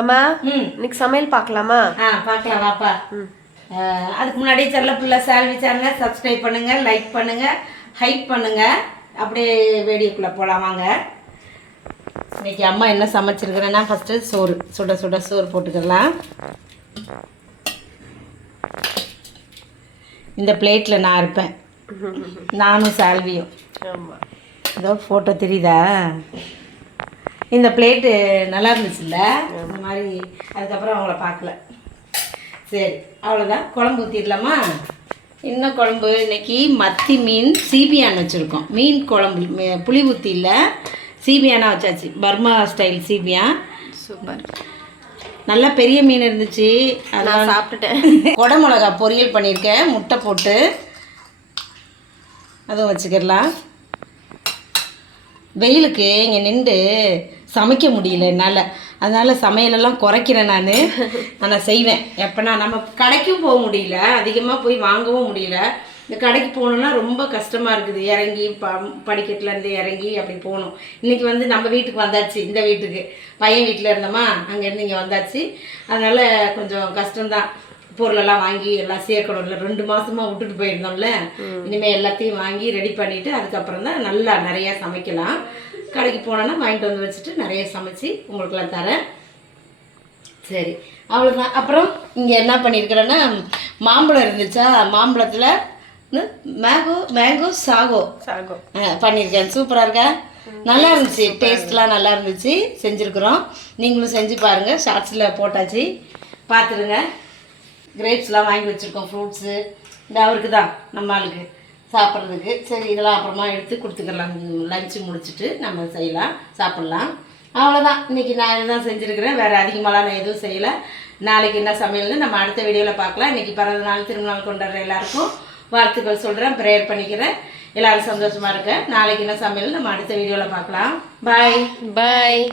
அம்மா இன்னைக்கு சமையல் பார்க்கலாமா? பார்க்கலாம் வாப்பா. அதுக்கு முன்னாடி செல்லப்புள்ள சால்வி சேனலை சப்ஸ்கிரைப் பண்ணுங்க, லைக் பண்ணுங்க, ஹைப் பண்ணுங்க. அப்படியே வீடியோக்குள்ளே போகலாம் வாங்க. இன்னைக்கு அம்மா என்ன சமைச்சிருக்கிறேன்னா ஃபஸ்ட்டு சோறு, சுட சுட சோறு போட்டுக்கலாம். இந்த பிளேட்டில் நான் இருப்பேன், நானும் சால்வியும். ஆமாம், ஏதோ ஃபோட்டோ தெரியுதா? இந்த பிளேட்டு நல்லா இருந்துச்சுல்ல, இந்த மாதிரி. அதுக்கப்புறம் அவங்கள பார்க்கல. சரி, அவ்வளோதான். குழம்பு ஊற்றிடலாமா? இன்னும் குழம்பு இன்னைக்கு மத்தி மீன் சீபியான் வச்சுருக்கோம். மீன் குழம்பு புளி ஊற்றியில் சீபியானா வச்சாச்சு, பர்மா ஸ்டைல் சீபியான். சூப்பர். நல்லா பெரிய மீன் இருந்துச்சு, அதான் சாப்பிட்டுட்டேன். கொடை மிளகா பொரியல் பண்ணியிருக்கேன், முட்டை போட்டு. அதுவும் வச்சுக்கிடலாம். வெயிலுக்கு இங்கே நின்று சமைக்க முடியல என்னால், அதனால் சமையலெல்லாம் குறைக்கிறேன் நான். ஆனால் செய்வேன். எப்போனா நம்ம கடைக்கும் போக முடியல, அதிகமாக போய் வாங்கவும் முடியல. இந்த கடைக்கு போகணுன்னா ரொம்ப கஷ்டமாக இருக்குது. இறங்கி படிக்கட்டுலேருந்து இறங்கி அப்படி போகணும். இன்றைக்கி வந்து நம்ம வீட்டுக்கு வந்தாச்சு, இந்த வீட்டுக்கு. பையன் வீட்டில் இருந்தோமா, அங்கேருந்து இங்கே வந்தாச்சு. அதனால் கொஞ்சம் கஷ்டம்தான். பொருளெல்லாம் வாங்கி எல்லாம் சேர்க்கணும்ல. 2 மாதமாக விட்டுட்டு போயிருந்தோம்ல. இனிமேல் எல்லாத்தையும் வாங்கி ரெடி பண்ணிவிட்டு அதுக்கப்புறம் தான் நல்லா நிறையா சமைக்கலாம். கடைக்கு போனோன்னா வாங்கிட்டு வந்து வச்சுட்டு நிறைய சமைச்சு உங்களுக்கெல்லாம் தரேன். சரி, அவ்வளோதான். அப்புறம் இங்கே என்ன பண்ணியிருக்கிறேன்னா, மாம்பழம் இருந்துச்சா, மாம்பழத்தில் மேங்கோ சாகோ பண்ணியிருக்கேன். சூப்பராக இருக்கா? நல்லா இருந்துச்சு, டேஸ்ட்லாம் நல்லா இருந்துச்சு. செஞ்சுருக்குறோம், நீங்களும் செஞ்சு பாருங்கள். ஷார்ட்ஸில் போட்டாச்சு, பார்த்துருங்க. கிரேப்ஸ்லாம் வாங்கி வச்சுருக்கோம், ஃப்ரூட்ஸு. இந்த அவருக்கு தான், நம்ம ஆளுக்கு சாப்பிட்றதுக்கு. சரி, இதெல்லாம் அப்புறமா எடுத்து கொடுத்துக்கலாம். லஞ்சு முடிச்சுட்டு நம்ம செய்யலாம், சாப்பிட்லாம். அவ்வளோதான். இன்றைக்கி நான் இதுதான் செஞ்சுருக்கிறேன். வேறு அதிகமாகலாம் நான் எதுவும் செய்யலை. நாளைக்கு என்ன சமையல்னு நம்ம அடுத்த வீடியோவில் பார்க்கலாம். இன்றைக்கி பிறந்த நாள், திருநாள் கொண்டாடுற எல்லாருக்கும் வாழ்த்துக்கள் சொல்கிறேன், ப்ரேயர் பண்ணிக்கிறேன். எல்லோரும் சந்தோஷமாக இருக்க. நாளைக்கு என்ன சமையல் நம்ம அடுத்த வீடியோவில் பார்க்கலாம். பாய்.